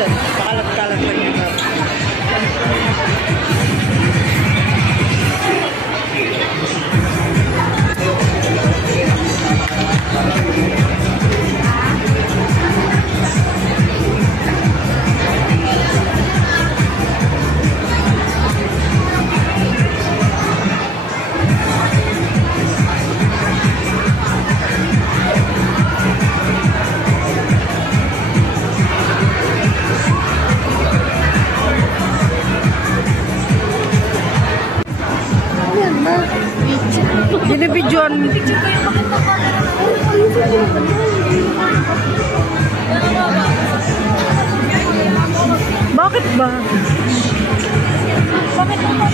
yan. Pakalat-kalat lang yan. Binibidyon. Bakit ba? Bakit ba?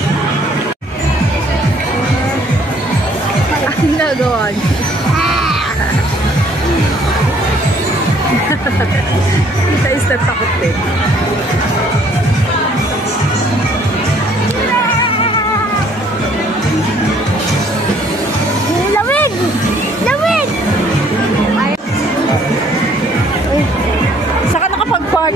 Ang nagawa niya. Isa-isa takot din. Saka nakapag-park.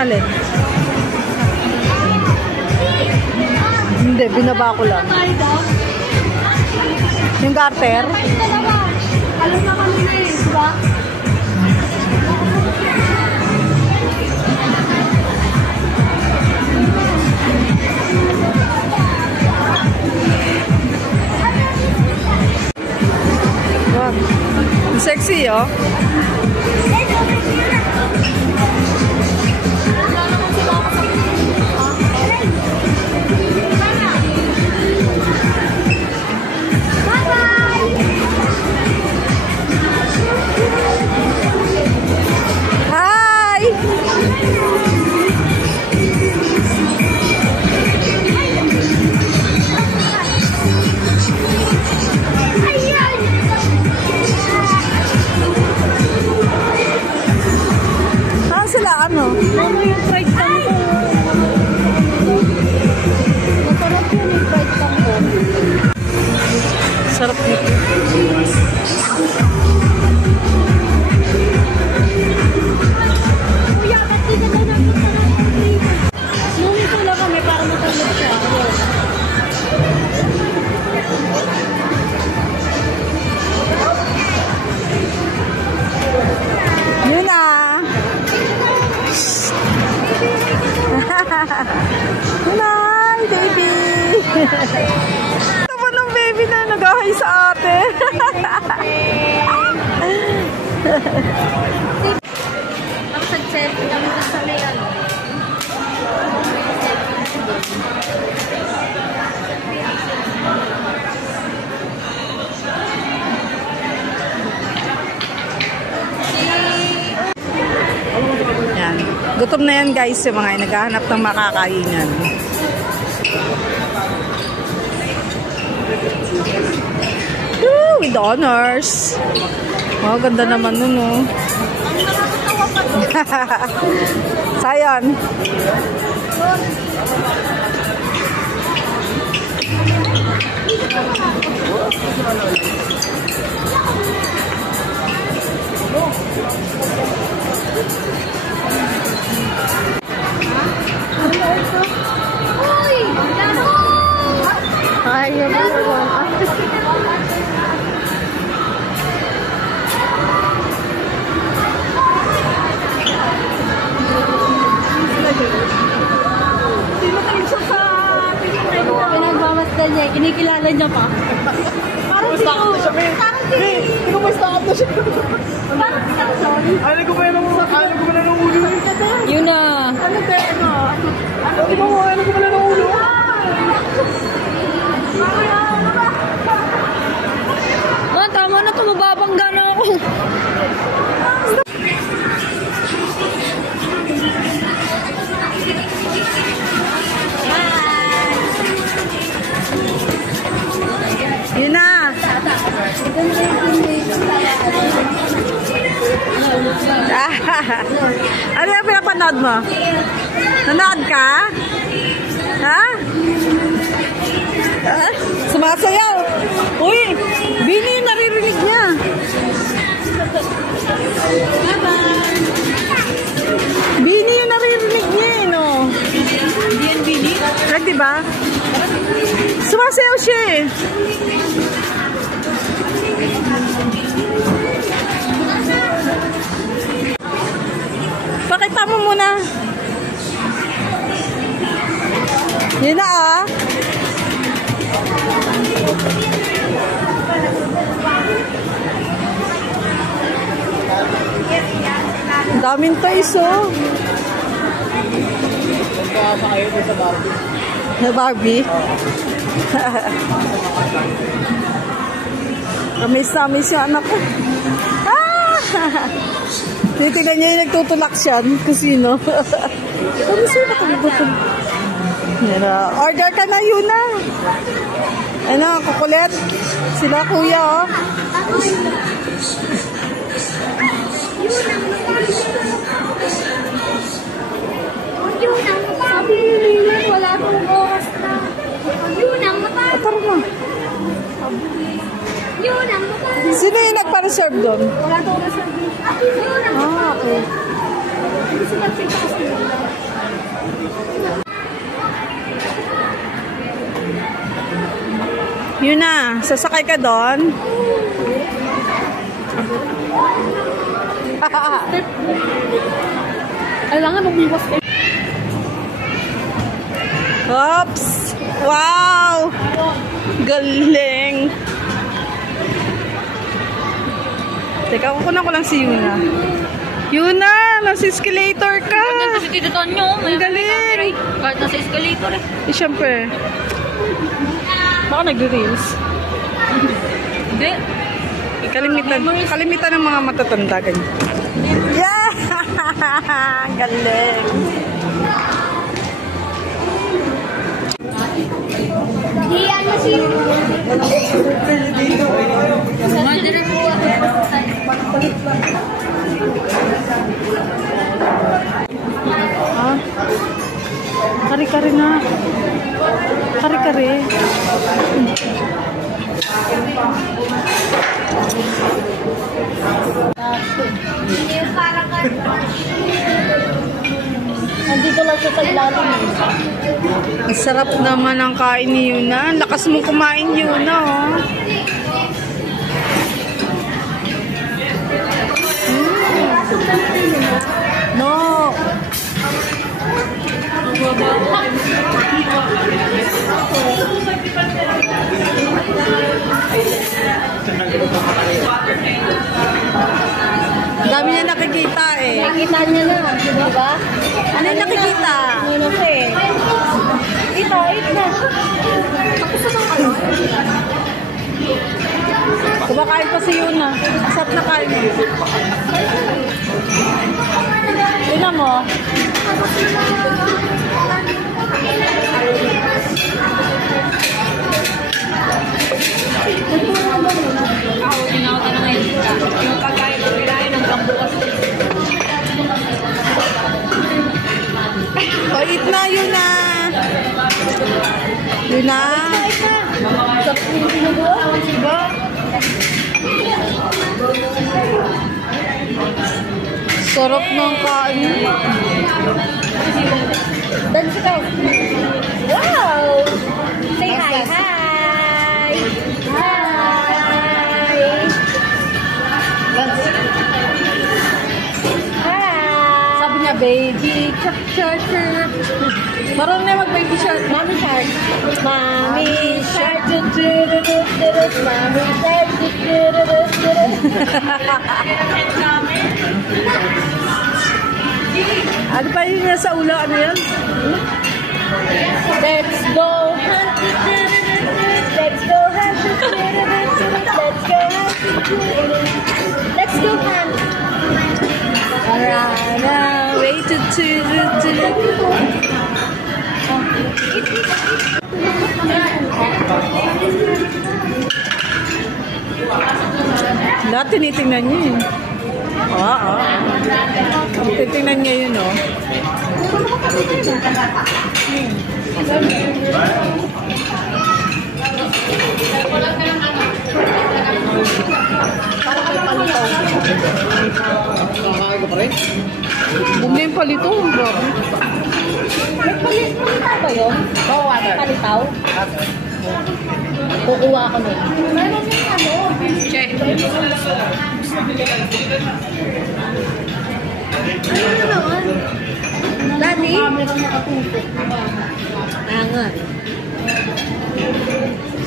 Alin? Hindi, binaba ko lang. Yung garter? Alam na kami na yun, diba? Sexy, oh. Ano yung fried tango? Masarap yun yung fried tango. Sarap nito. Kuya, ba't di ka daw napunta ng complete? Nung lang kami para matulog siya. Yun na. Hi, baby! Tama ng baby na nag-ahay sa ate. Ang sag-selfie lang ito sa may ano. Yan. Gutom na yan guys yung mga naghahanap ng makakainan. Woo, with honors. Oh, ganda naman nun, oh. Sayon. Ay, yung pinagmamasdan niya, kinikilala niya pa. Parang si hindi ko may stop na siya. Parang si Carson. Alam ko ba yan ng ulo? Yun na. Ano ba yan? Alam ko ba yan ng ulo? Ah, tama na ito. Mababangga na ako. yun na. Ano yung pinapanood mo? Nanood ka? Ha? Sumasayaw. Uy, Bini yung naririnig niya. Bini yung naririnig niya eh, no? Hindi yan, Bini. Diba? Sumasayaw siya eh. Pakita mo muna. Yun na ah. Ang daming toys oh. Magkakayo doon sa Barbie. Na Barbie? Amis yung anak ko. Ah! Titignan niya yung nagtutulak siya. Kusino. Kusino ito? Order ka na yun na. Ano, kukulit. Sila kuya oh. Sabi ni Lilian, wala akong oras na. Yun ang mata. Tara na. Yun ang mata. Sino yung nagpa-reserve doon? Wala akong oras na. Yun ang mata. Okay. Hindi sila pinta kasi nila. Yun na. Sasakay ka doon. Kailangan umiwas eh. Oops! Wow! Galing! Teka, kukunan ko lang si Yuna. Yuna! Nasa escalator ka! Kasi Tito Tonyo. Ang galing! Kahit nasa escalator eh. Eh, syempre. Baka nag-reels. Hindi. Kalimitan ng mga matatanda ganyan. Yeah! Ang galing! Di ano si... Madre po. Ah? Kari-kari na. Kari-kari. Hindi yung parang ka. Nandito lang siya sa ilalim. Ang sarap naman ang kain ni Yuna. Ang lakas mong kumain, Yuna, oh. No. Dami niya nakikita eh. Nakita niya na, di ba? Ano yung nakikita? Ano siya eh. Ito, na. Tapos na ano? Kumakain pa si Yuna. Asap na kain eh. Tingnan mo. Ako, tinawag na ngayon. Yung pagkain ng pirahin hanggang bukas. O, eat na, Yuna. Yuna. Sa pinubuo, diba? Sarap ng kain. Dance ka. Wow! Say hi, hi! Hi! Hi! Sabi niya, baby, chop, chop, chop. Marunong na mag-baby shark. Mommy shark. Mommy shark. Mommy shark. Ano pa yun sa ulo? Ano yan? Let's go hunt. Let's go hunt. Let's go hunt. Let's go hunt. Run away to lahat tinitingnan niya eh. Oo. Titingnan niya yun, oh. Parang may palito. Kakain ka pa rin? Bumili yung palito. May palitaw ba yun? Oo, water. Palitaw? Kukuha ako nun. Meron yung ano? Che. Ano naman? Daddy? Angat.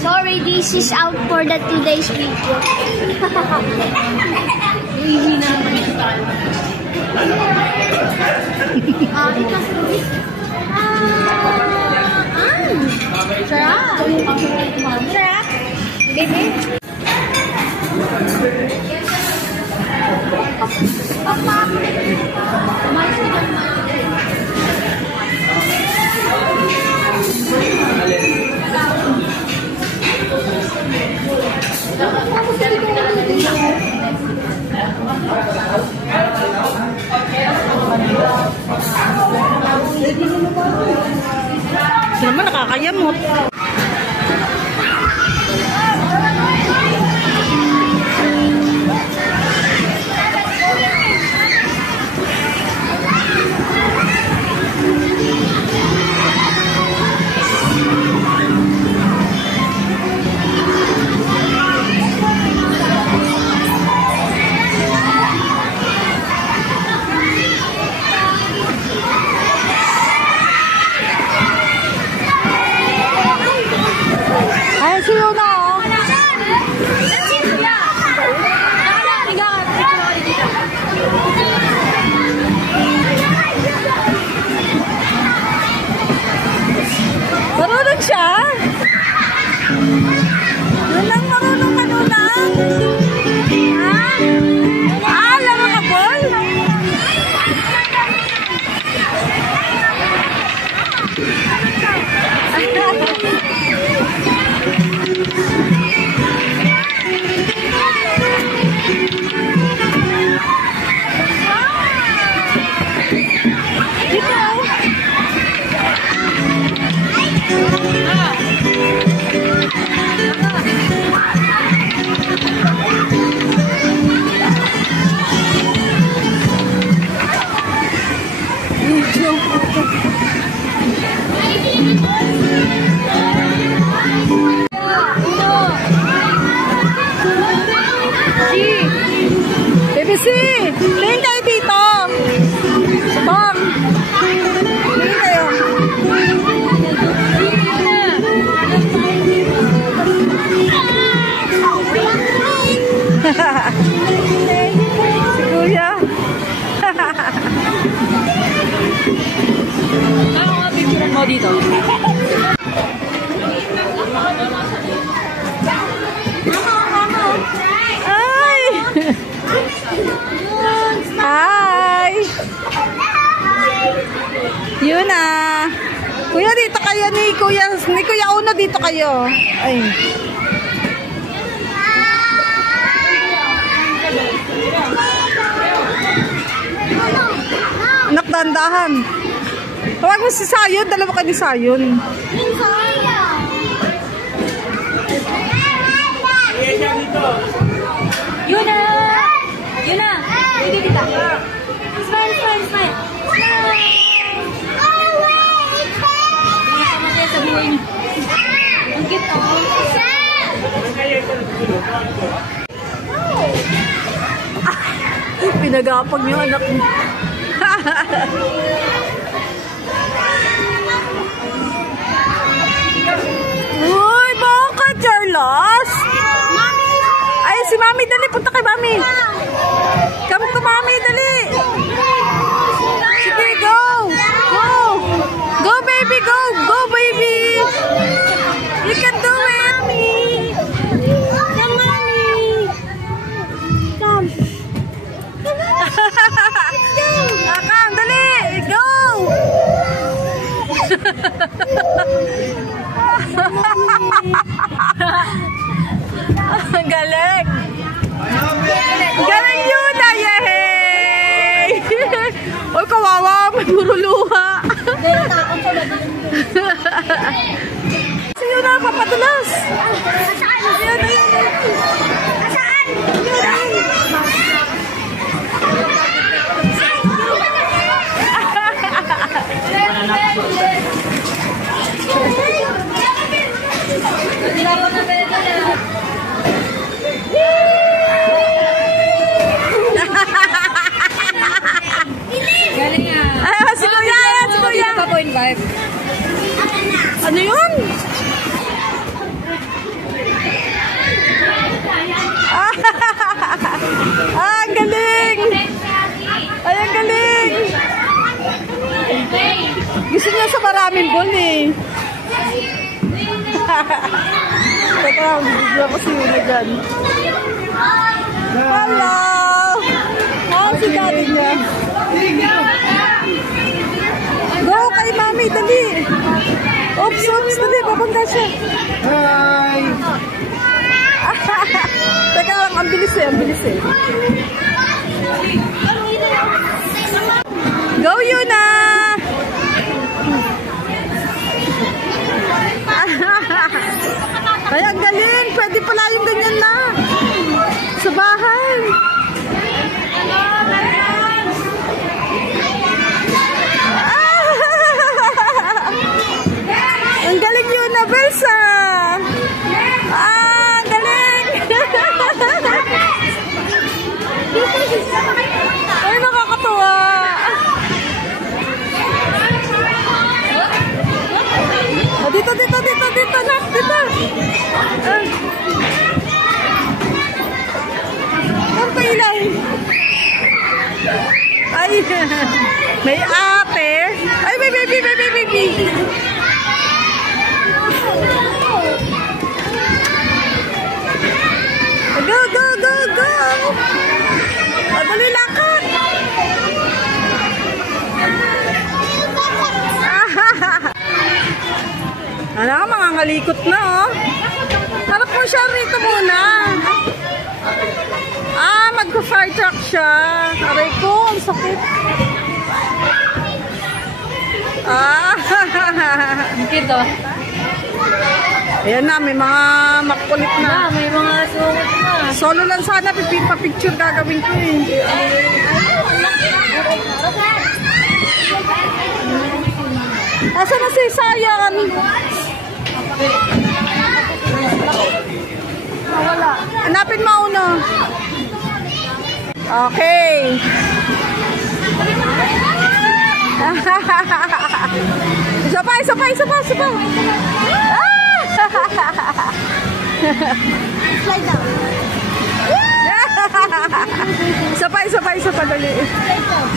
Sorry, this is out for the today's video. Iwi naman. Ito. Sarap. Sarap. Baby. Ito naman nakakayamot. Ay, siyo na oh. Marunong siya? Yun lang marunong manunang? Ha? Ah, laro ka ball? BBC, tingin kayo dito. Bang. Tingin kayo. Si Kuya. Ano nga picture mo dito? Ay! Hi! Yun na. Kuya, dito kayo ni Kuya Uno, dito kayo. Ay. Anak, dandahan. Tawag mo si Sayon, dalawa ka ni Sayon. Yun na! Yun na! Hindi kita. Smile, smile, smile. Hindi ka masaya sa buhay niyo. Ang cute ako. Pinagapag niyo anak mo. Uy, bakit, Charles? Ay, si Mami, dali. Punta kay Mami. Come to Mami, dali. Sige, go. Go. Go, baby, go. Go, baby. You can do it. Come, Mommy. Come. Come, dali. Go. Galing. Galing yun, yay! Oy, kawawa, may puro luha. Pero takot ko na din. Sige na. papadulas. Saan? Saan? Galing ah. Ay, si Kuya, yan, si Kuya. Dito ka po invite. Ano yun? Ang galing! Ay, ang galing! Gusto niya sa maraming ball eh. Teka, bigla ko si Una dyan. Hello! Si daddy niya. Go kay mami, dali. Oops, oops, dali, babangga siya. Hi! Teka lang, ang bilis eh, ang bilis eh. Go, Yuna! Ay, ang galing. Pwede pala yung ganyan na. Sa bahay. Ang galing yun na, Belsa! Ang galing! Ay, nakakatuwa! Oh, dito, dito, dito, dito, Nat, dito! Ang pailaw! Ay, may ate! Ay, may baby, may baby, baby! Go, go, go, go! Madali lakad! Ano, mga ngalikot na, oh. Harap mo siya rito muna. Ah, magpa-fire truck siya. Aray ko, ang sakit. Ah, Dito. ayan na, may mga makulit na. May mga sungit na. Solo lang sana, pipicture gagawin ko eh. Asa na si Sayan? Wala. Hanapin mo uno. Okay. Isa pa, isa pa, isa pa, isa pa. Slide down. Isa pa, isa pa, isa pa, dali. Slide down.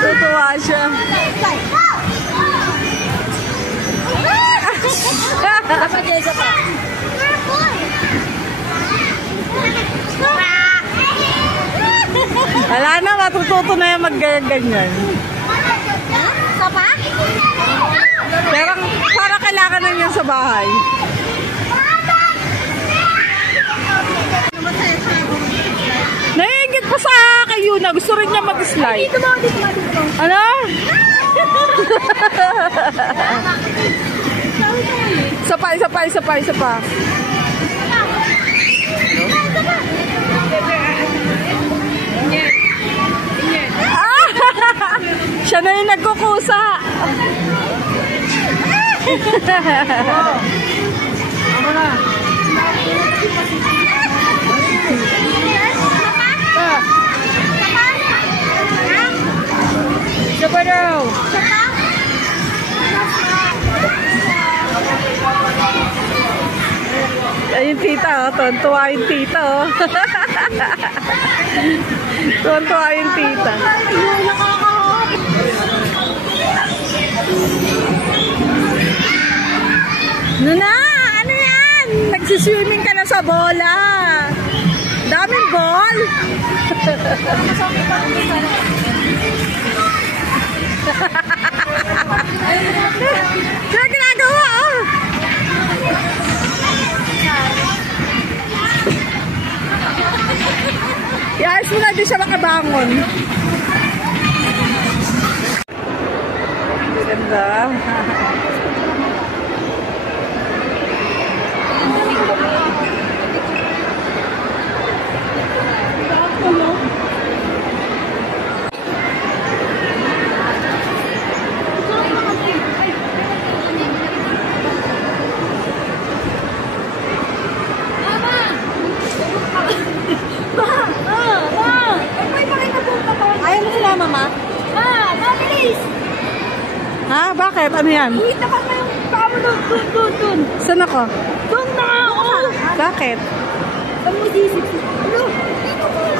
Tutuwa siya. Slide. Dapat yung isa pa. Wala na, matututo na yung mag-ganyan. Sapa? Pero para kailangan na niya sa bahay. Naiingit pa sa kayo na gusto rin niya mag-slide. Dito mo, dito mo, dito mo. Ano? Isa pa, isa pa, isa pa, isa pa. Ah! Siya na yung nagkukusa. Ako na! Sapa daw. Ayun tita, oh. Tuwan-tuwa yung tita, oh. Tuwan-tuwa yung tita. Nuna, ano yan? Nagsiswimming ka na sa bola. Daming ball. Kaya ginagawa, oh. Iayos mo na, di siya makabangon. Grace! Ha? Bakit? Ano yan? Wait, naman mo yung paa mo doon. Saan ako? Doon na ako! Bakit? Saan mo D6? Ano?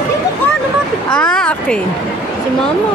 Dito ka, lumapit. Ah, okay. Si Mama.